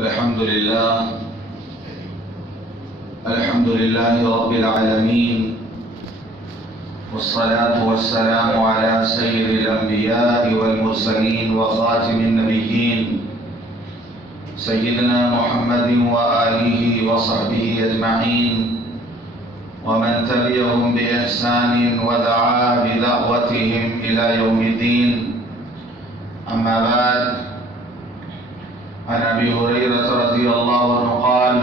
الحمد لله رب العالمين، والصلاة والسلام على سيد الأنبياء والمرسلين وخاتم النبيين سيدنا محمد وآله وصحبه أجمعين، ومن تبعهم بإحسان ودعا بدعوتهم إلى يوم الدين. أما بعد، عن أبي هريرة رضي الله عنه قال: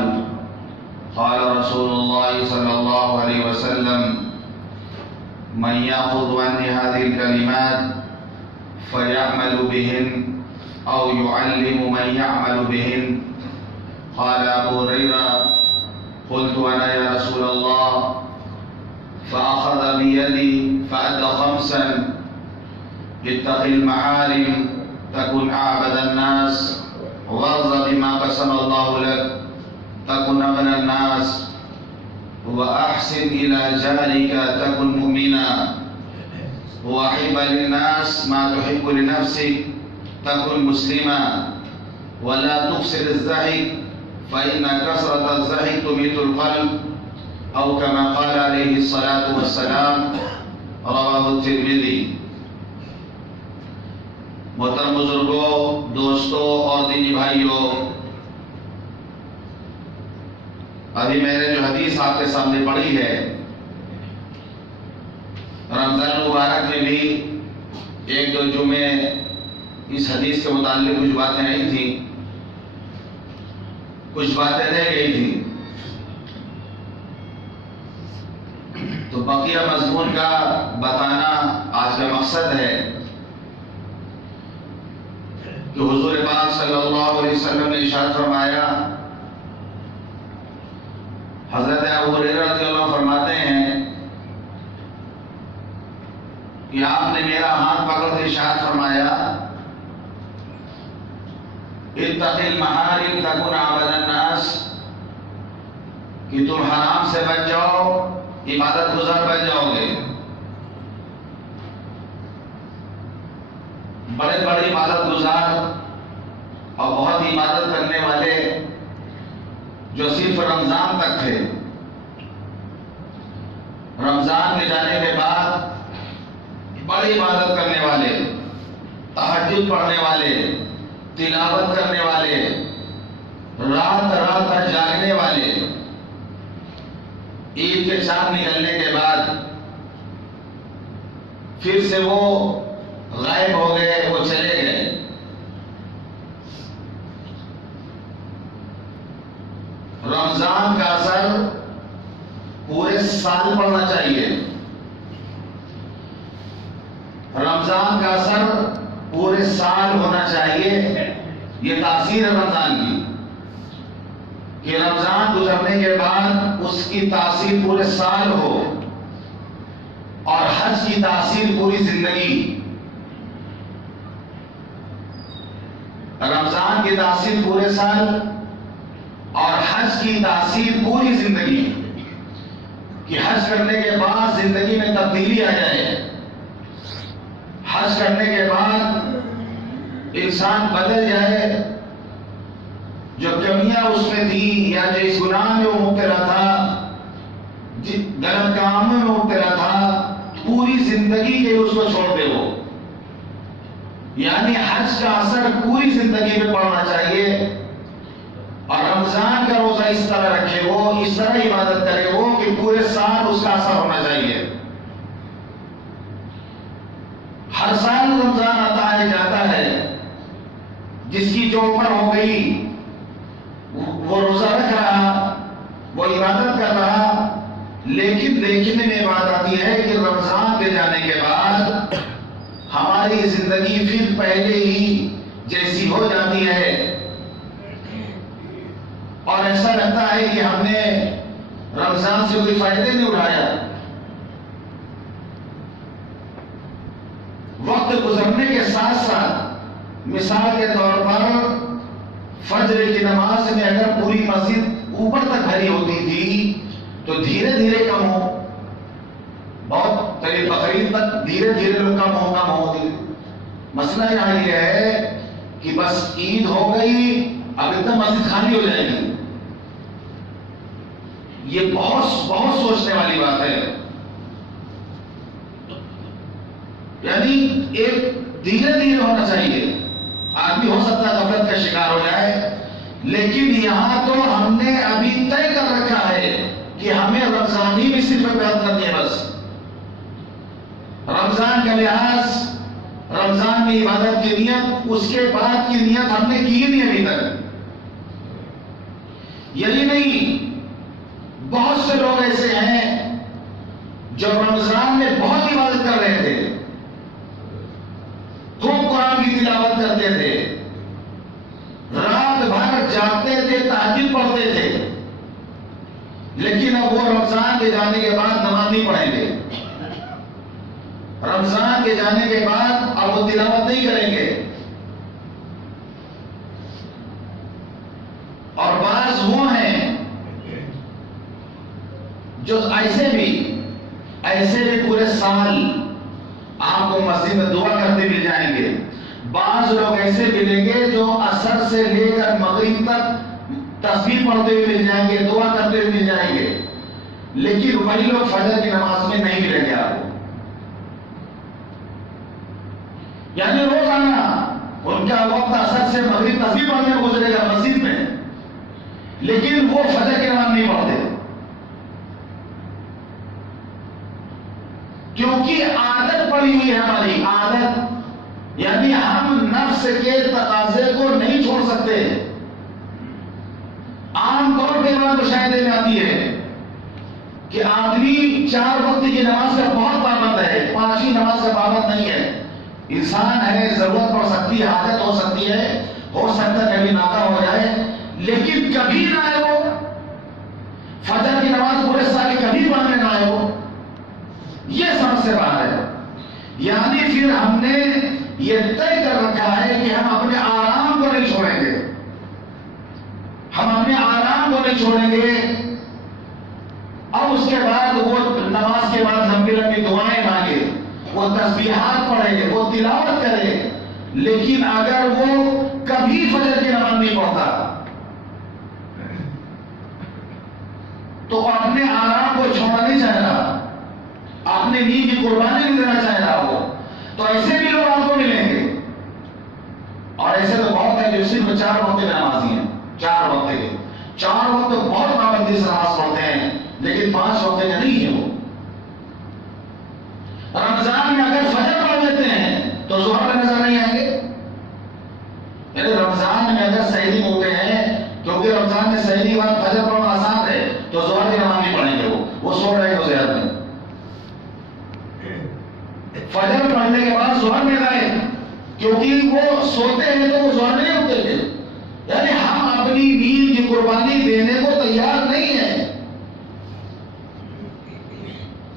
قال رسول الله صلى الله عليه وسلم: من يأخذ عني هذه الكلمات فيعمل بهن أو يعلم من يعمل بهن. قال أبو هريرة: قلت أنا يا رسول الله، فأخذ بيدي فأدى خمسا: اتق المحارم تكن أعبد الناس، وارض بما قسم الله لك تكن أغنى الناس، وأحسن إلى جارك تكن مؤمنا، وأحب للناس ما تحب لنفسك تكن مسلما، ولا تكسر الزحف فإن كسرة الزحف تميت القلب، أو كما قال عليه الصلاة والسلام. رواه الترمذی. محترم بزرگوں، دوستوں اور دینی بھائیوں، ابھی میں نے جو حدیث آپ کے سامنے پڑھی ہے، رمضان مبارک میں بھی ایک دو جمعے اس حدیث کے متعلق کچھ باتیں آئی تھیں، کچھ باتیں رہ گئی تھیں، تو بقیہ مضمون کا بتانا آج کا مقصد ہے کہ حضور پاک صلی اللہ علیہ وسلم نے ارشاد فرمایا. حضرت ابو ہریرہ رضی اللہ عنہ فرماتے ہیں کہ آپ نے میرا ہاتھ پکڑ کر ارشاد فرمایا: اتق المحارم تکن عبد الناس، کہ تم حرام سے بچ جاؤ، عبادت گزار بن جاؤ گے. بڑے بڑے عبادت گزار اور بہت عبادت کرنے والے جو صرف رمضان تک تھے، رمضان کے جانے کے بعد بڑی عبادت کرنے والے، تہجد پڑھنے والے، تلاوت کرنے والے، رات رات تک جاگنے والے، عید کے چاند نکلنے کے بعد پھر سے وہ غائب ہو گئے، وہ چلے گئے. رمضان کا اثر پورے سال پڑنا چاہیے، رمضان کا اثر پورے سال ہونا چاہیے. یہ تاثیر ہے رمضان کی کہ رمضان گزرنے کے بعد اس کی تاثیر پورے سال ہو، اور حج کی تاثیر پوری زندگی. رمضان کی تاثیر پورے سال اور حج کی تاثیر پوری زندگی، کہ حج کرنے کے بعد زندگی میں تبدیلی آ جائے. حج کرنے کے بعد انسان بدل جائے، جو کمیاں اس میں تھی یا جس گناہ میں وہ مبتلا تھا، غلط کاموں میں مبتلا تھا، پوری زندگی کے اس کو چھوڑ دے. وہ یعنی حج کا اثر پوری زندگی میں پڑنا چاہیے، اور رمضان کا روزہ اس طرح رکھے، وہ اس طرح عبادت کرے وہ کہ پورے سال اس کا اثر ہونا چاہیے. ہر سال رمضان آتا ہے جاتا ہے، جس کی جو عمر ہو گئی وہ روزہ رکھ رہا، وہ عبادت کر رہا، لیکن دیکھنے میں بات آتی ہے کہ رمضان کے جانے کے بعد ہماری زندگی پھر پہلے ہی جیسی ہو جاتی ہے، اور ایسا لگتا ہے کہ ہم نے رمضان سے کوئی فائدے نہیں اٹھایا. وقت گزرنے کے ساتھ ساتھ، مثال کے طور پر فجر کی نماز میں اگر پوری مسجد اوپر تک بھری ہوتی تھی تو دھیرے دھیرے کم ہو، بہت قریب تقریب تک دھیرے دھیرے لوگ کم ہوگی. مسئلہ یہاں یہ ہے کہ بس عید ہو گئی اب اتنا مسجد خالی ہو جائے گی. یہ بہت بہت سوچنے والی بات ہے. یعنی ایک دھیرے دھیرے ہونا چاہیے. آدمی ہو سکتا ہے غفلت کا شکار ہو جائے، لیکن یہاں تو ہم نے ابھی طے کر رکھا ہے کہ ہمیں رمضان ہی میں صرف عبادت کرنی ہے. بس رمضان کا لحاظ، رمضان میں عبادت کی نیت، اس کے بعد کی نیت ہم نے کی نہیں ابھی تک. یہی نہیں، بہت سے لوگ ایسے ہیں جو رمضان میں بہت عبادت کر رہے تھے، خوب قرآن کی تلاوت کرتے تھے، رات بھر جاگتے تھے، تہجد پڑھتے تھے، لیکن اب وہ رمضان کے جانے کے بعد نماز نہیں پڑھیں گے. رمضان کے جانے کے بعد اب وہ تلاوت نہیں کریں گے. اور بعض وہ ہیں جو ایسے بھی پورے سال آپ کو مسجد میں دعا کرتے مل جائیں گے. بعض لوگ ایسے ملیں گے جو عصر سے لے کر مغرب تک تسبیح پڑھتے ہوئے مل جائیں گے، دعا کرتے ہوئے مل جائیں گے، لیکن وہی لوگ فجر کی نماز میں نہیں ملیں گے آپ کو. یعنی روزانہ ان کا وقت عصر سے مغرب تسبیح پڑھنے میں گزرے گا مسجد میں، لیکن وہ فجر کی نماز نہیں پڑھتے، کیونکہ عادت پڑی ہوئی ہے ہماری عادت. یعنی ہم نفس کے تقاضے کو نہیں چھوڑ سکتے. عام طور پہ بات مشاہدے میں آتی ہے کہ آدمی 4 وقت کی نماز کا بہت پابند ہے، 5ویں نماز کا پابند نہیں ہے. انسان ہے، ضرورت پڑ سکتی ہے، حاجت ہو سکتی ہے، ہو سکتا ہے کبھی ناکا ہو جائے، لیکن کبھی نہ آئے ہو فجر کی نماز پورے سال کبھی پڑھنے نہ آئے ہو. یہ سب سے باہر ہے. یعنی پھر ہم نے یہ طے کر رکھا ہے کہ ہم اپنے آرام کو نہیں چھوڑیں گے. ہم اپنے آرام کو نہیں چھوڑیں گے. اب اس کے بعد وہ نماز کے بعد لمبی لمبی دعائیں مانگے، وہ تسبیحات پڑھے، وہ تلاوت کرے، لیکن اگر وہ کبھی فجر کی نماز نہیں پڑھتا تو وہ اپنے آرام کو چھوڑنا نہیں چاہ رہا، اپنے نیند کی قربانی نہیں دینا چاہ رہا ہو. تو ایسے بھی لوگ آپ کو ملیں گے. اور ایسے تو بہت ہیں جو صرف 4 وقت میں نمازی ہیں. 4 وقت کے 4 وقت بہت پابندی سے نماز پڑھتے ہیں، لیکن 5 وقت کے نہیں ہے. وہ رمضان میں اگر فجر پڑھ لیتے ہیں تو ظہر میں نظر نہیں آئیں گے. یعنی رمضان میں اگر سحری ہوتے ہیں، کیونکہ رمضان میں سحری کے بعد فجر پڑھنا آسان ہے، تو ظہر کی نماز نہیں پڑھیں گے. وہ سو رہے ہیں زہر میں. فجر پڑھنے کے بعد ظہر میں گئے، کیونکہ وہ سوتے ہیں تو وہ ظہر نہیں اٹھتے تھے. یعنی ہم اپنی نیند کی قربانی دینے کو تیار نہیں ہیں.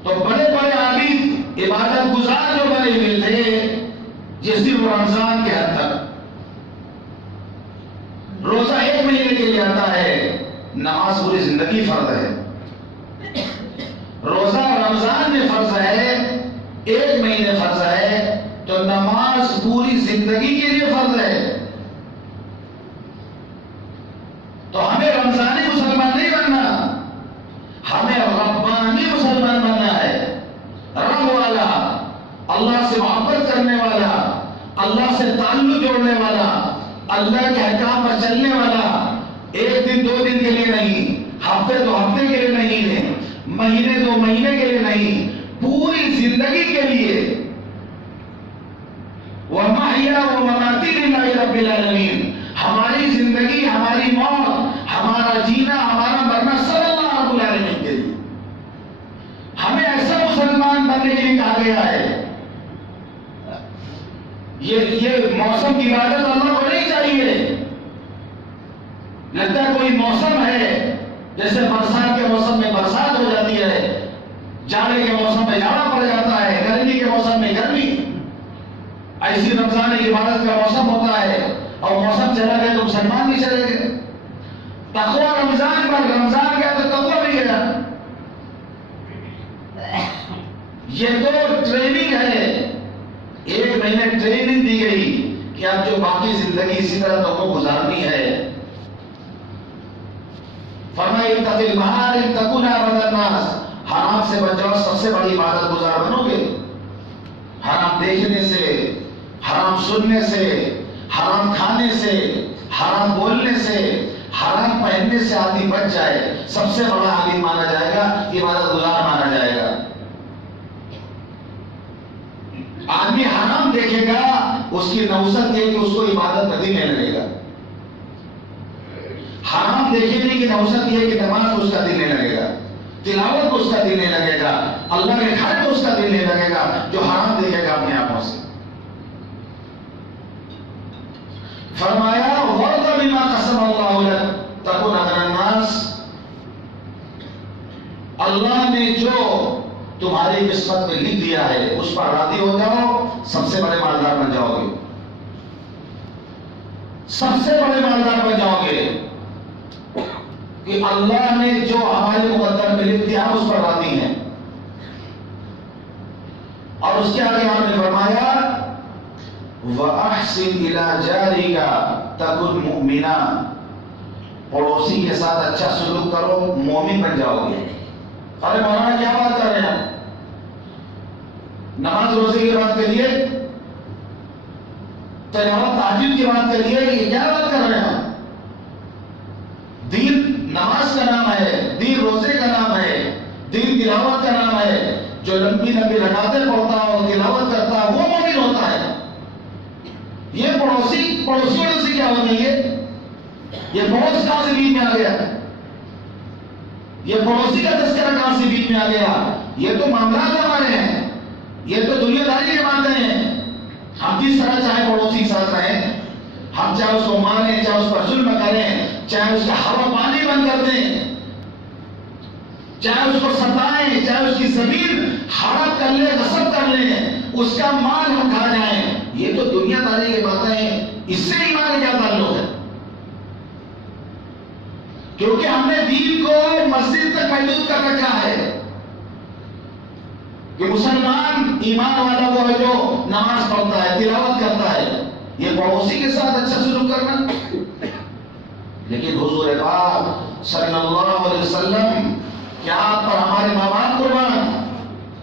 تو بڑے بڑے عابد عبادت گزار جو بنے ہوئے تھے، جس دن رمضان کے حد تک روزہ 1 مہینے کے لیے آتا ہے، نماز پوری زندگی فرض ہے. روزہ رمضان میں فرض ہے، 1 مہینے فرض ہے، تو نماز پوری زندگی کے لیے فرض ہے. تو ہمیں رمضانی مسلمان نہیں بننا، ہمیں ربانی مسلمان بننا ہے. رب والا، اللہ سے محبت کرنے والا، اللہ سے تعلق جوڑنے والا، اللہ کے احکام پر چلنے والا. 1 دن 2 دن کے لیے نہیں، ہفتے 2 ہفتے کے لیے نہیں، مہینے 2 مہینے کے لیے نہیں، پوری زندگی کے لیے. وَمَحْيَا وَمَمَاتِي لِلَّهِ رَبِّ الْعَالَمِينَ. ہماری زندگی، ہماری موت، ہمارا جینا، ہمارا مرنا سب اللہ رب العالمین کے لیے. ہمیں ایسا مسلمان بننے کے لیے کہا گیا ہے. یہ موسم کی عبادت اللہ کو نہیں چاہیے. لگتا ہے کوئی موسم ہے، جیسے برسات کے موسم میں برسات ہو جاتی ہے، جاڑے کے موسم میں جاڑا پڑ جاتا ہے، گرمی کے موسم میں گرمی. ایسی رمضان کی عبادت کا موسم ہوتا ہے، اور موسم چلا گیا تو مسلمان بھی چلے گئے. تقوی رمضان پر، رمضان گیا تو تقوی بھی گیا. یہ تو ٹریننگ ہے، 1 مہینے ٹریننگ دی گئی کہ اب جو باقی زندگی اسی طرح تقوی گزارنی ہے. فرمایا اتق المحارم تکن اعبد الناس، حرام سے بچ جاؤ، سب سے بڑی عبادت گزار بنو گے۔ حرام دیکھنے سے، حرام سننے سے، حرام کھانے سے، حرام بولنے سے، حرام پہننے سے آدمی بچ جائے، سب سے بڑا عالم مانا جائے گا، عبادت گزار مانا جائے گا۔ آدمی حرام دیکھے گا، اس کی نوست یہ کہ اس کو عبادت بدی نہیں لگے گا۔ حرام دیکھنے کی نوست یہ کہ نماز کو اس کا دل نہیں لگے گا، تلاوت کو اس کا دل نہیں لگے گا، اللہ کے گھر کو اس کا دل نہیں لگے گا، جو حرام دیکھے گا اپنے آنکھوں سے۔ فرمایا وَرْضَ بِمَا قَسَمَ اللَّهُ لَكَ تَكُنْ أَغْنَى النَّاسِ، اللہ نے جو تمہاری قسمت میں لکھ دیا ہے اس پر راضی ہو جاؤ، سب سے بڑے مالدار بن جاؤ گے، سب سے بڑے مالدار بن جاؤ گے، کہ اللہ نے جو ہمارے مقدر میں لکھ دیا اس پر راضی ہیں۔ اور اس کے آگے آپ نے فرمایا وَأَحْسِنْ إِلَىٰ جَارِكَ تَكُنْ مُؤْمِنًا، پڑوسی کے ساتھ اچھا سلوک کرو، مومن بن جاؤ گے۔ ارے مولانا کیا بات کر رہے ہیں؟ نماز روزے کی بات کریے، تلاوت تہجد کی بات کریے، یہ کیا بات کر رہے ہیں؟ دین نماز کا نام ہے، دین روزے کا نام ہے، دین تلاوت کا نام ہے۔ جو لمبی لمبی رکعتیں پڑھتا ہو، تلاوت کرتا ہے، وہ مومن ہوتا ہے۔ یہ پڑوسیوں سے کیا ہوتا ہے؟ یہ پڑوس کہاں سے بیچ میں آ گیا؟ یہ پڑوسی کا تذکرہ کہاں سے بیچ میں آ گیا؟ یہ تو معاملات ہمارے ہیں، یہ تو دنیا داری کی باتیں ہیں۔ ہم جس طرح چاہے پڑوسی کے ساتھ رہیں، ہم چاہے اس کو مانیں، چاہے اس پر ظلم کریں، چاہے اس کا ہوا پانی بند کر دیں، چاہے اس کو ستائیں، چاہے اس کی زمین ہڑپ کر لیں، غصب کر لیں، اس کا مال ہم کھا جائیں، یہ تو دنیا داری کی باتیں ہیں۔ اس سے ایمان کا کیا تعلق ہے؟ کیونکہ ہم نے دین کو مسجد تک محدود کر رکھا ہے کہ مسلمان ایمان والا وہ ہے جو نماز پڑھتا ہے، تلاوت کرتا ہے، یہ پڑوسی کے ساتھ اچھا سلوک کرنا۔ لیکن حضور پاک صلی اللہ علیہ وسلم کیا آپ پر ہمارے ماں باپ قربان،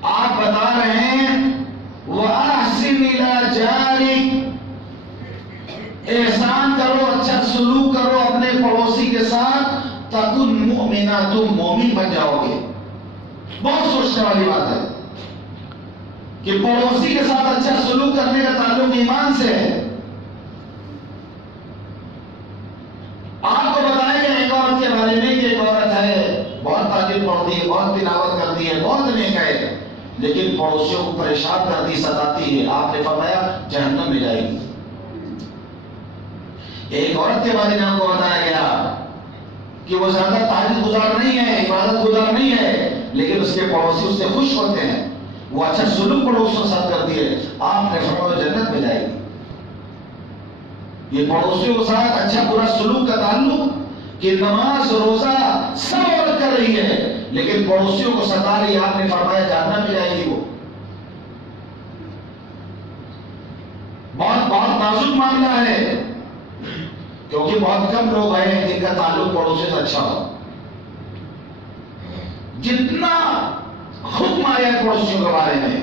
آپ بتا رہے ہیں وَأَحْسِنْ إِلَىٰ جَارِكَ، احسان کرو، اچھا سلوک کرو اپنے پڑوسی کے ساتھ، تَكُنْ مُؤْمِنًا، تم مومن بن جاؤ گے۔ بہت سوچنے والی بات ہے کہ پڑوسی کے ساتھ اچھا سلوک کرنے کا تعلق ایمان سے ہے۔ آپ کو بتائیں گے ایک عورت کے بارے میں کہ ایک عورت ہے، بہت تہجد پڑھتی ہے، بہت تلاوت کرتی ہے، بہت نیک ہے، لیکن پڑوسیوں کو پریشان کرتی، ستاتی ہے، آپ نے فرمایا جہنم میں جائے گی۔ ایک عورت کے بارے میں آپ کو بتایا گیا کہ وہ زیادہ تہجد گزار نہیں ہے، عبادت گزار نہیں ہے، لیکن اس کے پڑوسی اس سے خوش ہوتے ہیں، وہ اچھا سلوک پڑوسیوں کے ساتھ کرتی ہے، آپ نے فرمایا جنت میں جائے گی۔ یہ پڑوسیوں کے ساتھ اچھا برا سلوک کا تعلق کہ نماز روزہ سب عورت کر رہی ہے لیکن پڑوسیوں کو ستا رہی ہے، آپ نے فرمایا جہنم میں جائے گی۔ وہ بہت بہت نازک معاملہ ہے، کیونکہ بہت کم لوگ ہیں جن کا تعلق پڑوسیوں سے اچھا ہو۔ جتنا حکم آیا ہے پڑوسیوں کے بارے میں،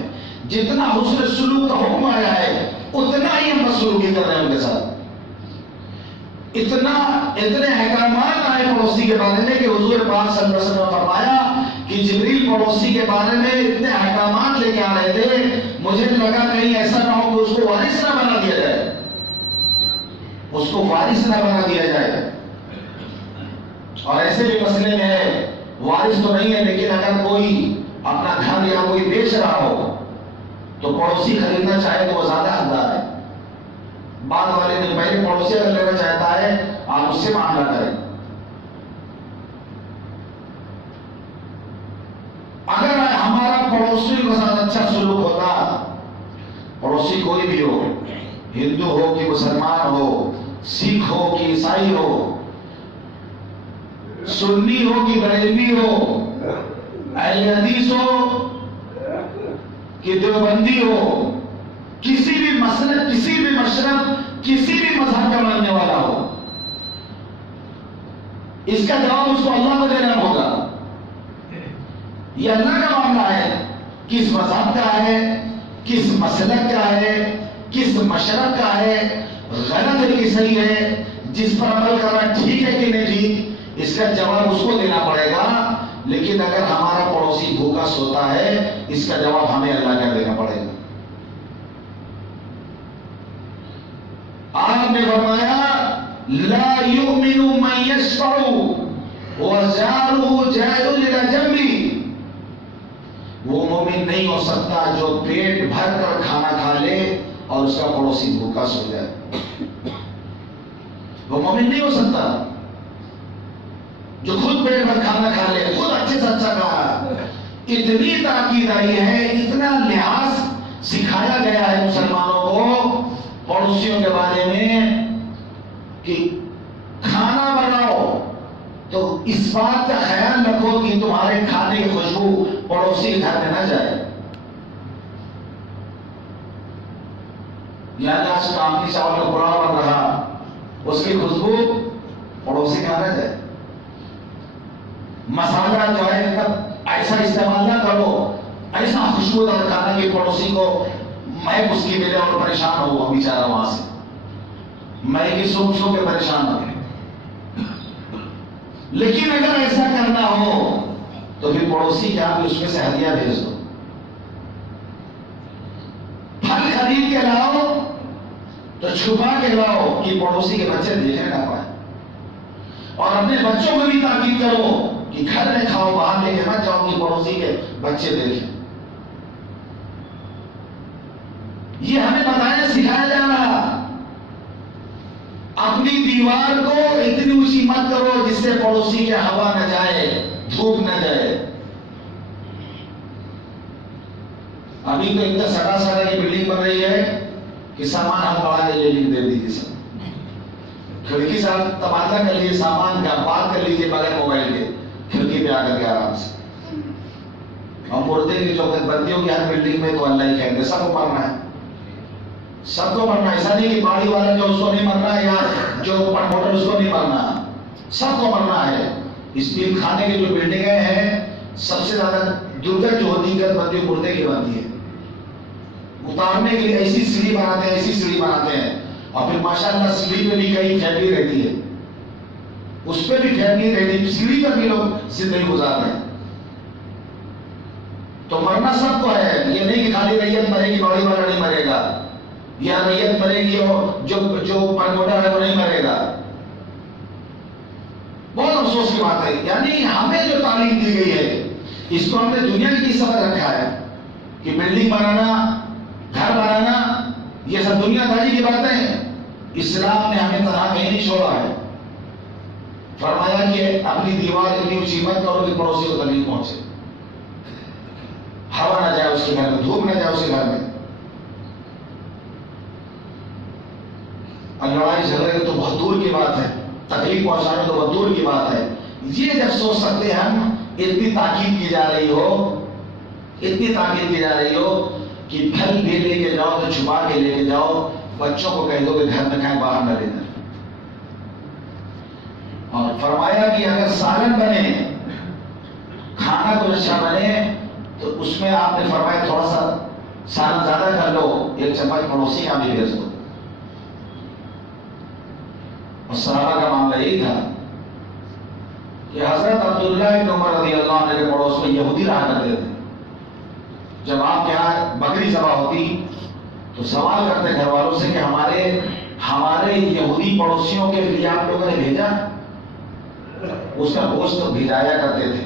جتنا حسن سلوک کا حکم آیا ہے، اتنا ہی ہم سلوکی کر رہے ہیں ان کے ساتھ۔ اتنے احکامات آئے پڑوسی کے بارے میں کہ حضور پاک صلی اللہ علیہ وسلم نے فرمایا کہ جبریل پڑوسی کے بارے میں اتنے احکامات لے کے آ رہے تھے، مجھے لگا کہیں ایسا نہ ہو کہ اس کو وارث نہ بنا دیا جائے، اس کو وارث نہ بنا دیا جائے۔ اور ایسے بھی مسئلے میں ہے، وارث تو نہیں ہے لیکن اگر کوئی اپنا گھر یا کوئی بیچ رہا ہو تو پڑوسی خریدنا چاہے تو وہ زیادہ حقدار ہے۔ بعد والے نے پہلے پڑوسی اگر لینا چاہتا ہے آپ اس سے معاملہ کریں۔ اگر ہمارا پڑوسی کے ساتھ اچھا سلوک ہوتا، پڑوسی کوئی بھی ہو، ہندو ہو کہ مسلمان ہو، سکھ ہو کہ عیسائی ہو، سنی ہو کہ بریلوی ہو، اہل حدیث ہو کہ دیوبندی ہو، کسی بھی مسلک، کسی بھی مشرب، کسی بھی مذہب کا ماننے والا ہو، اس کا جواب اس کو اللہ کو دینا ہوگا. یہ اللہ کا معاملہ ہے، کس مذہب کا ہے، کس مسلک کا ہے، کس مشرق کا ہے، غلط ہے کہ صحیح ہے، جس پر عمل کرنا ٹھیک ہے کہ نہیں ٹھیک، اس کا جواب اس کو دینا پڑے گا. لیکن اگر ہمارا پڑوسی بھوکا سوتا ہے، اس کا جواب ہمیں اللہ کا دینا پڑے گا. آپ نے فرمایا لا یؤمن من یشبع وجارہ جائع الی جنبہ، وہ مومن نہیں ہو سکتا جو پیٹ بھر کر کھانا کھا لے اور اس کا پڑوسی بھوکا سو جائے. وہ مومن نہیں ہو سکتا جو خود پیٹ بھر کھانا کھا لے، خود اچھے سے اچھا کھا. اتنی تاکید آئی ہے، اتنا لحاظ سکھایا گیا ہے مسلمانوں کو پڑوسیوں کے بارے میں کہ کھانا بناؤ تو اس بات کا خیال رکھو کہ تمہارے کھانے کی خوشبو پڑوسی کے گھر میں نہ جائے. یعنی آج کام کی چاول کا پلاؤ بن رہا، اس کی خوشبو پڑوسی کے گھر نہ جائے. مسالہ جو ہے ایسا استعمال نہ کرو، ایسا خوشبودار کھانا کہ پڑوسی کو مہک اس کی ملے اور پریشان ہو وہ بیچارہ وہاں سے، مہک کی سوکھ سوکھ کے پریشان ہو. لیکن اگر ایسا کرنا ہو تو پھر پڑوسی کے آپ اس میں سے ہدیہ بھیج دو. پھل خرید کے لاؤ تو چھپا کے لاؤ کہ پڑوسی کے بچے دیکھنے نہ پائے. اور اپنے بچوں کو بھی تاکید کرو کہ گھر میں کھاؤ، باہر لے کے مت جاؤ کہ پڑوسی کے بچے دیکھیں. یہ ہمیں بتایا سکھایا جا رہا. اپنی دیوار کو اتنی اونچی مت کرو جس سے پڑوسی کے ہوا نہ جائے، دھوپ نہ جائے. ابھی تو اتنا سڑا سڑا یہ بلڈنگ بن رہی ہے کہ سامان ہم بڑا کے لے دے دیجیے. سب کھڑکی سے تبادلہ کر لیجیے، سامان کا بات کر لیجیے بغیر موبائل کے، کھڑکی پہ آ کر کے آرام سے. اور مردے کی جو بندیوں کی ہر بلڈنگ میں تو اللہ ہی کہیں گے سب کو مرنا ہے، سب کو مرنا. ایسا نہیں کہ باڑی والا جو اس کو نہیں مرنا یا جو پروموٹر اس کو نہیں مرنا، سب کو مرنا ہے. اس پیر خانے کی جو بلڈنگیں ہیں سب سے زیادہ درگت جو ہوتی ہے بندی مردے کی بنتی ہے. اتارنے کے لیے ایسی سیڑھی بناتے ہیں، ایسی سیڑھی بناتے ہیں، اور پھر ماشاءاللہ سیڑھی پہ بھی کئی فیملی رہتی ہے، اس پہ بھی فیملی رہتی ہے، سیڑھی پر بھی لوگ زندگی گزار رہے ہیں. تو مرنا سب کو ہے. یہ نہیں کہ خالی ریت مرے گی، باڑی والا نہیں مرے گا، یا ریت مرے گی اور جو پروموٹر ہے وہ نہیں مرے گا. بہت افسوس کی بات ہے. یعنی ہمیں جو تعلیم دی گئی ہے اس کو ہم نے دنیا کی سمجھ رکھا ہے کہ بلڈنگ بنانا، گھر بنانا یہ سب دنیا داری کی باتیں ہیں. اسلام نے ہمیں تنہا کہیں نہیں چھوڑا ہے. فرمایا کہ اپنی دیوار اتنی اونچی مت کرو کہ پڑوسی کو تکلیف پہنچے، ہوا نہ جائے اس کے گھر میں، دھوپ نہ جائے اس کے گھر میں. لڑائی جھگڑے تو بہت دور کی بات ہے، تکلیف پہنچانا تو بہت دور کی بات ہے. یہ جب سوچ سکتے ہیں ہم، اتنی تاکید کی جا رہی ہو، اتنی تاکید کی جا رہی ہو کہ پھل بھی لے کے جاؤ تو چھپا کے لے کے جاؤ، بچوں کو کہہ دو کہ گھر میں کھائیں، باہر نہ لینا. اور فرمایا کہ اگر سالن بنے، کھانا کو اچھا بنے تو اس میں آپ نے فرمایا تھوڑا سا سالن زیادہ کر لو، ایک چمچ پڑوسی کا بھی بھیج دو. اور صحابہ کا معاملہ یہی تھا کہ حضرت عبداللہ بن عمر رضی اللہ عنہ کے پڑوس میں یہودی رہا کرتے تھے. جب آپ کے یہاں بکری ذبح ہوتی تو سوال کرتے گھر والوں سے کہ ہمارے یہودی پڑوسیوں کے لیے آپ لوگوں نے بھیجا؟ اس کا گوشت تو بھیجایا کرتے تھے.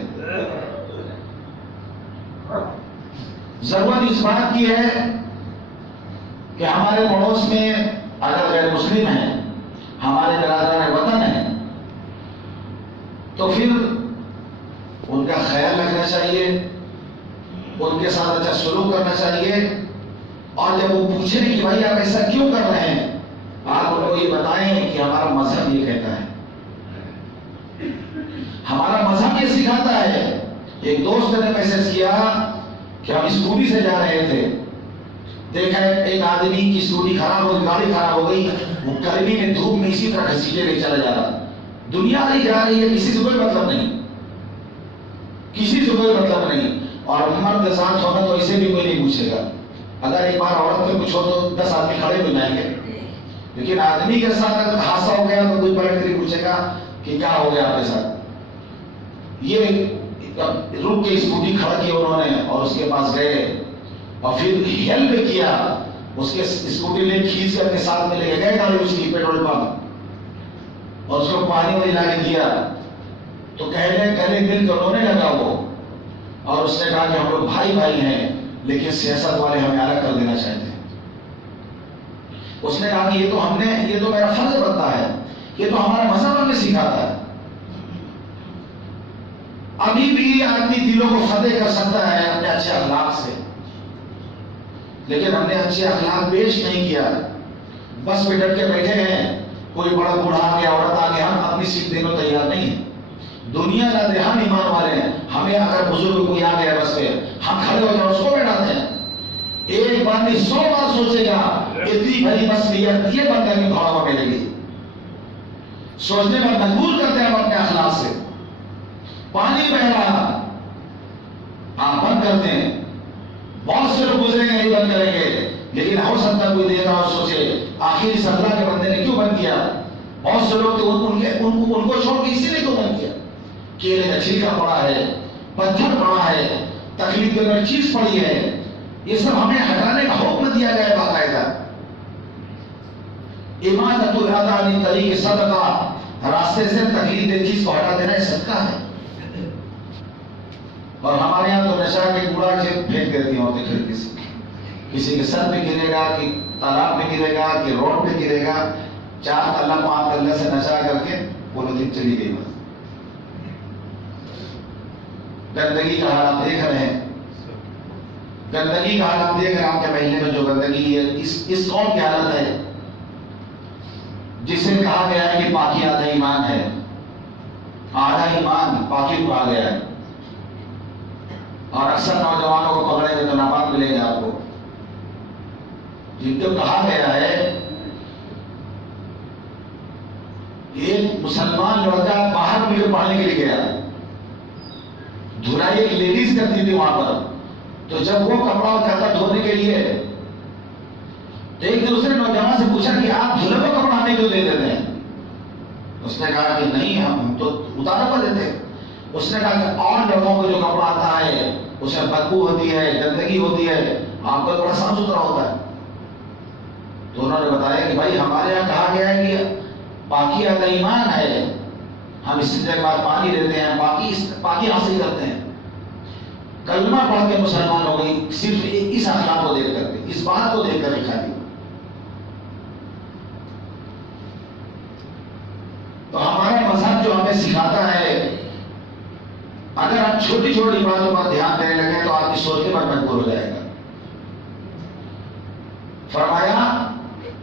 ضرورت اس بات کی ہے کہ ہمارے پڑوس میں اگر غیر مسلم ہیں، ہمارے برادران وطن ہیں، تو پھر ان کا خیال رکھنا چاہیے، ان کے ساتھ اچھا سلوک کرنا چاہیے. اور جب وہ پوچھیں کہ بھائی آپ ایسا کیوں کر رہے ہیں، آپ ان کو یہ بتائیں کہ ہمارا مذہب یہ کہتا ہے، ہمارا مذہب یہ سکھاتا ہے. ایک دوست نے میسج کیا کہ ہم اسکوٹی سے جا رہے تھے، دیکھا ایک آدمی کی اسکوٹی خراب ہو گئی، گاڑی خراب ہو گئی، وہ گرمی میں دھوپ میں اسی طرح گھسیٹے لے چلا جا رہا. دنیا نہیں جا رہی ہے، کسی سے کوئی مطلب نہیں، کسی سے کوئی مطلب نہیں. اور مرد ذات ہوگا تو اسے بھی کوئی نہیں پوچھے گا. اگر ایک بار عورت پہ کچھ ہو تو 10 آدمی کھڑے ہو جائیں گے، لیکن آدمی کے ساتھ اگر حادثہ ہو گیا تو کوئی پلٹ کر پوچھے گا کہ کیا ہو گیا آپ کے ساتھ. یہ رک کے اسکوٹی کھڑا کی انہوں نے اور اس کے پاس گئے اور پھر ہیلپ کیا، اس کے اسکوٹی لے کھینچ کر کے ساتھ میں لے گئے گاڑی اس کی پیٹرول پمپ اور اس کو پانی وہی لا کے دیا. تو کہنے دل تو رونے لگا وہ، اور اس نے کہا کہ ہم لوگ بھائی بھائی ہیں لیکن سیاست والے ہمیں الگ کر دینا چاہتے ہیں. اس نے کہا کہ یہ تو میرا فرض بنتا ہے، یہ تو ہمارا مذہب ہمیں سکھاتا ہے. ابھی بھی آدمی دلوں کو فتح کر سکتا ہے اپنے اچھے اخلاق سے، لیکن ہم نے اچھے اخلاق پیش نہیں کیا. بس پہ ڈٹ کے بیٹھے ہیں، کوئی بڑا بوڑھا آ گیا، عورت آ گیا، ہم اپنی سیٹ دینے کو تیار نہیں ہیں. دنیا نہ دے، ہم ایمان والے ہیں. ہمیں اگر بزرگ کوئی آ گیا بس پہ، ہم کھڑے ہو جائیں اس کو بیٹھاتے ہیں. ایک بار نہیں 100 بار سوچے گا اتنی بڑی بس یہ بندہ کیوں کھڑا ہوا ملے گی. سوچنے پر مجبور کرتے ہیں ہم اپنے اخلاق سے. پانی بہ رہا آپ بند کرتے ہیں، بہت سے لوگ گزریں گے نہیں بند کریں گے، لیکن ہو سکتا کوئی دیکھ رہا اور سوچے آخر اس اللہ کے بندے نے کیوں بند کیا. بہت سے لوگ ان کو چھوڑ کے اسی نے کیوں بند کیا. کیلے کا چھلکا پڑا ہے، پتھر پڑا ہے، تکلیف دینے چیز پڑی ہے، یہ سب ہمیں ہٹانے کا حکم دیا گیا ہے باقاعدہ. اماطۃ الاذی عن طریق صدقہ، راستے سے تکلیف دہ چیز کو ہٹا دینا یہ صدقہ ہے. اور ہمارے یہاں تو نشہ کے کوڑا پھینک دیتی ہیں عورتیں کھڑکی سے، کسی کے سر پہ گرے گا، کہ تالاب میں گرے گا، کہ روڈ پہ گرے گا. 4 تلہ 5 تلہ سے نشہ کر کے پولیتھین چلی گئی. بس گندگی کا حال آپ دیکھ رہے ہیں، گندگی کا حال آپ دیکھ رہے ہیں. آپ کے محلے میں جو گندگی ہے، اس قوم کی حالت ہے جسے کہا گیا ہے کہ پاکی آدھا ایمان ہے. آدھا ایمان پاکی کو آ گیا ہے. اور اکثر نوجوانوں کو پکڑیں گے تو ناپاک ملے گا آپ کو. جن کو کہا گیا ہے ایک مسلمان لڑکا باہر ملک پڑھنے کے لیے گیا، دھلائی ایک لیڈیز کرتی تھی وہاں پر. تو جب وہ کپڑا جاتا دھونے کے لیے تو ایک دوسرے نوجوان سے پوچھا کہ آپ دھلے ہوئے کپڑا ہمیں کیوں دے دیتے ہیں. اس نے کہا کہ نہیں، ہم تو اتارا ہوا دیتے. اس نے کہا کہ اور لڑکوں کو جو کپڑا آتا ہے اس میں بدبو ہوتی ہے، گندگی ہوتی ہے، آپ کو بڑا صاف ستھرا ہوتا ہے. تو انہوں نے بتایا کہ بھائی ہمارے یہاں کہا گیا ہے کہ پاکی آدھا ایمان ہے، ہم اس کے بعد پانی دیتے ہیں، پاکی حاصل کرتے ہیں. کلمہ پڑھ کے مسلمان ہو گئی صرف اس اخلاق کو دیکھ کر کے، اس بات کو دیکھ کر کے خالی. تو ہمارا مذہب جو ہمیں سکھاتا ہے، اگر آپ چھوٹی چھوٹی باتوں پر دھیان دینے لگے تو آپ کی سوچنے پر مجبور ہو جائے گا. فرمایا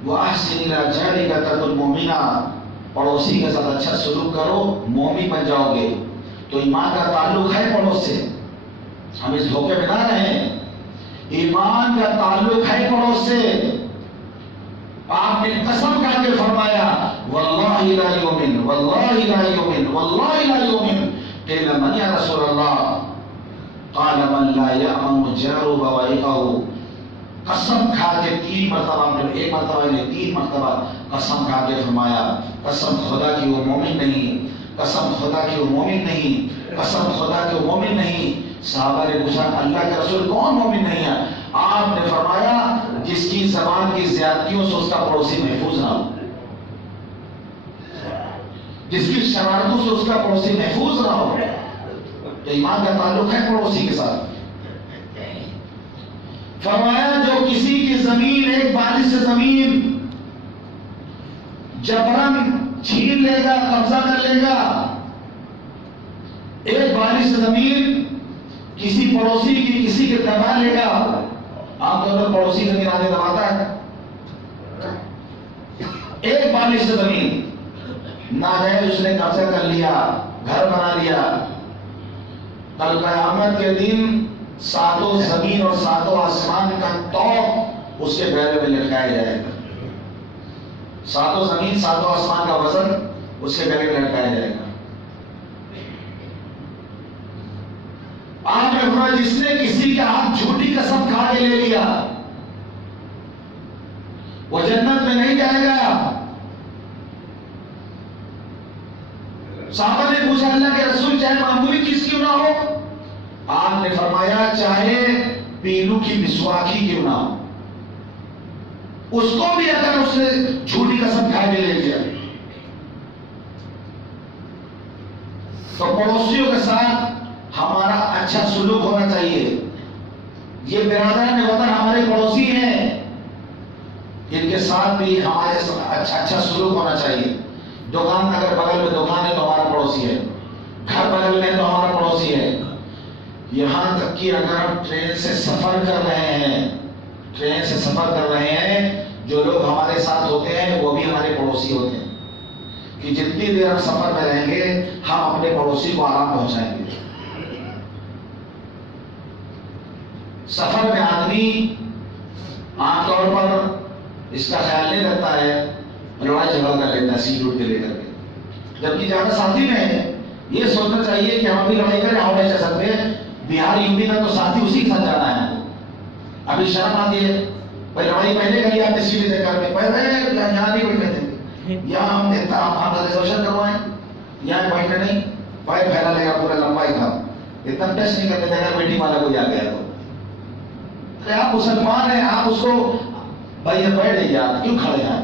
وَأَحْسِنْ إِلَىٰ جَارِكَ تَكُنْ مُؤْمِنًا، پڑوسی کے ساتھ اچھا سلوک کرو، مومن بن جاؤ گے. تو ایمان کا تعلق ہے پڑوس سے، ہم اس دھوکے میں نہ رہیں. ایمان کا تعلق ہے پڑوس سے. آپ نے قسم کھا کے فرمایا واللہ لا یؤمن، واللہ لا یؤمن، واللہ لا یؤمن. قیل من یا رسول اللہ؟ قال من لا یأمن جاره بوائقه. قسم کھا کے 3 مرتبہ، ایک مرتبہ نہیں 3 مرتبہ قسم کھا کے فرمایا قسم خدا کی وہ مومن نہیں، قسم خدا کی وہ مومن نہیں، قسم خدا کی وہ مومن نہیں. صحابہ نے پوچھا اللہ کے رسول کون مومن نہیں ہے؟ آپ نے فرمایا جس کی زبان کی زیادتیوں سے اس کا پڑوسی محفوظ نہ ہو، جس کی شرارتوں سے اس کا پڑوسی محفوظ نہ ہو. تو ایمان کا تعلق ہے پڑوسی کے ساتھ. فرمایا جو کسی کی زمین، ایک بالش سے زمین جبرن چھین لے گا، قبضہ کر لے گا، ایک بالش سے زمین کسی پڑوسی کی کسی کے دبا لے گا. عام طور پر پڑوسی زمین آگے دباتا ہے. ایک بالش سے زمین ناجائز اس نے قبضہ کر لیا، گھر بنا لیا، کل قیامت کے دن 7 زمین اور 7 آسمان کا توق اس کے گہرے میں لٹکایا جائے گا. 7 زمین 7 آسمان کا وزن اس کے گلے میں لٹکایا جائے گا. آپ نے فرمایا جس نے کسی کے ہاتھ جھوٹی قسم کھا کے لے لیا وہ جنت میں نہیں جائے گا. صحابہ نے پوچھا اللہ کے رسول چاہے معمولی چیز کیوں نہ ہو؟ آپ نے فرمایا چاہے پیلو کی مسواکی کیوں نہ ہو، اس کو بھی اگر اس نے جھوٹی قسم کھا کے لے لیا تو پڑوسیوں کے ساتھ ہمارا اچھا سلوک ہونا چاہیے. یہ برادران وطن ہمارے پڑوسی ہیں، ان کے ساتھ بھی ہمارے اچھا سلوک ہونا چاہیے. دکان اگر بغل میں دکان ہے تو ہمارا پڑوسی ہے، گھر بغل میں تو ہمارا پڑوسی ہے. یہاں تک کہ اگر ہم ٹرین سے سفر کر رہے ہیں جو لوگ ہمارے ساتھ ہوتے ہیں وہ بھی ہمارے پڑوسی ہوتے ہیں کہ جتنی دیر ہم سفر میں رہیں گے ہم اپنے پڑوسی کو آرام پہنچائیں گے. سفر میں آدمی عام طور پر اس کا خیال نہیں رکھتا ہے، لڑائی جھگڑا کر لیتا ہے سیٹ اٹھ کے لے کر کے. جبکہ جہاں ساتھی میں ہے یہ سوچنا چاہیے کہ ہم ابھی لڑائی کریں ہم نہیں چل سکتے. بہار یوپی کا تو ساتھی اسی کے ساتھ جانا ہے. ابھی شرم آتی ہے بھائی لڑائی پہلے کری آپ نے سیٹ کر کے پہلے یہاں نہیں بیٹھنے دیں گے، یہاں ہم ریزرویشن کروائیں، یہاں بیٹھنے نہیں، پیر پھیلا لے گا پورا لمبا ہی تھا، اتنا ٹیسٹ نہیں کرنے دے گا میٹنگ والا کوئی آ گیا تو. آپ مسلمان ہیں، آپ اس کو بھائی یہ بیٹھ جائیے، آپ کیوں کھڑے ہیں؟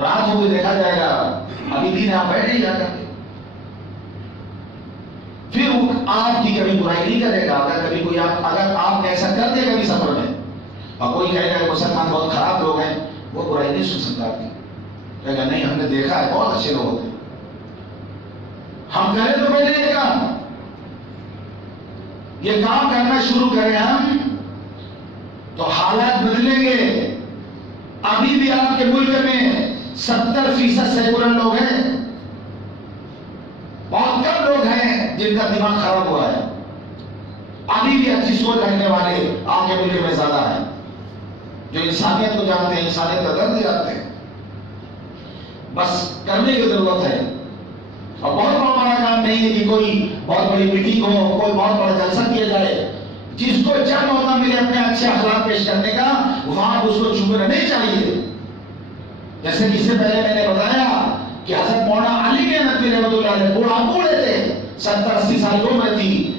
رات کو دیکھا جائے گا، ابھی دن آپ بیٹھ جائیے جا کر کے. پھر وہ آپ کی کبھی برائی نہیں کرے گا. اگر آپ نے ایسا کر دیا کبھی سفر میں اور کوئی کہے گا کہ مسلمان بہت خراب لوگ ہیں، وہ برائی نہیں سن سکتا آپ کی. کہے گا نہیں ہم نے دیکھا ہے بہت اچھے لوگ ہوتے ہیں. ہم کریں تو پہلے یہ کام کرنا شروع کریں ہم تو حالات بدلیں گے. ابھی بھی آپ کے ملک میں 70% سیکولر لوگ ہیں، بہت کم لوگ ہیں جن کا دماغ خراب ہوا ہے. ابھی بھی اچھی سوچ رکھنے والے آپ کے ملک میں زیادہ ہیں جو انسانیت کو جانتے ہیں، انسانیت کا درد جانتے ہیں. بس کرنے کی ضرورت ہے. اور بہت بڑا کام نہیں ہے کہ کوئی بہت بڑی میٹنگ ہو، کوئی بہت بڑا جلسہ کیا جائے. جس کو جب موقع ملے اپنے اچھے اخلاق پیش کرنے کا وہاں اس کو چوکنا نہیں چاہیے. جیسے کہ اس سے پہلے میں نے بتایا کہ حضرت مولانا علی نقوی رحمۃ اللہ علیہ بوڑھے تھے، 70-80 سال کی عمر تھی.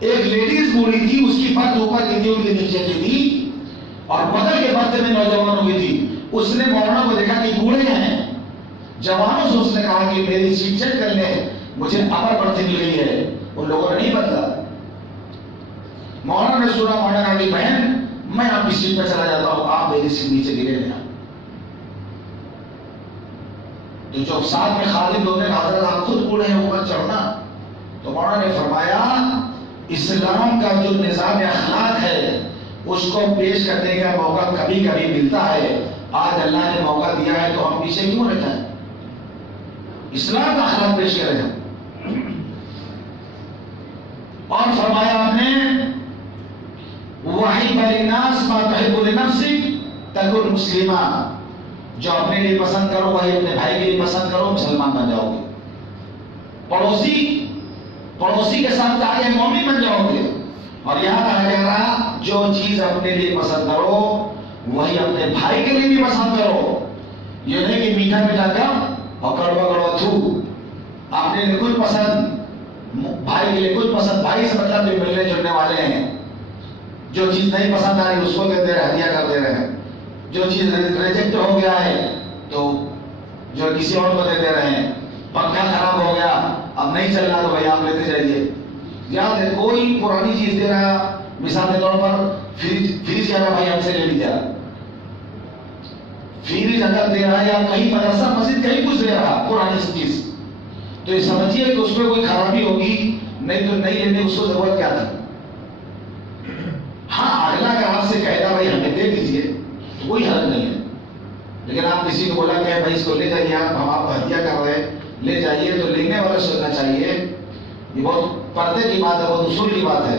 ایک لیڈیز بوڑھی تھی، اس کی پت اوپر کی تھی، ان کے نیچے کی تھی، اور بغل کے برتن میں نوجوانوں کی تھی. اس نے مولانا کو دیکھا کہ بوڑھے ہیں. جوانوں سے اس نے کہا کہ میری سیٹ چیک کر لیں، مجھے اپر برتھ مل گئی ہے. ان لوگوں نے نہیں بدلا. مولانا نے سنا، مولانا کی بہن میں آپ کی سیٹ پہ چلا جاتا ہوں، آپ میری سیٹ نیچے گرے نہیں. تو جو ساتھ میں خادم لوگ نے کہا حضرت آپ خود بوڑھے ہیں اوپر چڑھنا. تو مولانا نے فرمایا اسلام کا جو نظام اخلاق ہے اس کو پیش کرنے کا موقع کبھی کبھی ملتا ہے. آج اللہ نے موقع دیا ہے تو ہم پیچھے کیوں رہ جائیں؟ اسلام کا اخلاق پیش کریں ہم. اور فرمایا آپ نے وَحِبَّ لِلنَّاسِ مَا تُحِبُّ لِنَفْسِكَ تَكُنْ مُسْلِمًا. جو اپنے لیے پسند کرو وہی اپنے بھائی کے لیے پسند کرو، مسلمان بن جاؤ گے. پڑوسی کے ساتھ آگے مومن بن جاؤ گے. اور یہاں کہا جا رہا جو چیز اپنے لیے پسند کرو وہی اپنے بھائی کے لیے بھی پسند کرو. یہ نہیں کہ میٹھا میٹھا کم اور کڑوا کڑوا تھو. اپنے لیے کچھ پسند، بھائی کے لیے کچھ پسند. بھائی سے مطلب جو ملنے جلنے والے ہیں، جو چیز نہیں پسند آ رہی اس کو دے دے رہے، ہدیہ کر دے رہے ہیں. جو چیز ریجیکٹ ہو گیا ہے تو جو کسی اور کو دے دے رہے ہیں. پنکھا خراب ہو گیا اب نہیں چل رہا تو بھائی آپ لیتے جائیے. یاد ہے کوئی پرانی چیز دے رہا، مثال کے طور پر فریج کہہ رہا بھائی ہم سے لے لیجیے. فریج اگر دے رہا ہے یا کہیں مدرسہ مسجد کہیں کچھ دے رہا پرانی چیز تو یہ سمجھیے کہ اس میں کوئی خرابی ہوگی، نہیں تو نہیں لینے اس کو ضرورت کیا تھی. ہاں اگلا اگر آپ سے کہے گا بھائی ہمیں دے دیجیے تو کوئی حرج نہیں ہے. لیکن آپ کسی کو بولا کہ بھائی اس کو لے جائیے، ہم آپ کو ہدیہ کر رہے ہیں لے جائیے، تو لینے والا سوچنا چاہیے. یہ بہت پردے کی بات ہے، بہت اصول کی بات ہے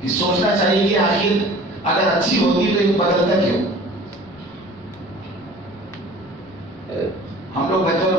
کہ سوچنا چاہیے کہ آخر اگر اچھی ہوگی تو یہ بدلتا کیوں. ہم لوگ بچوں میں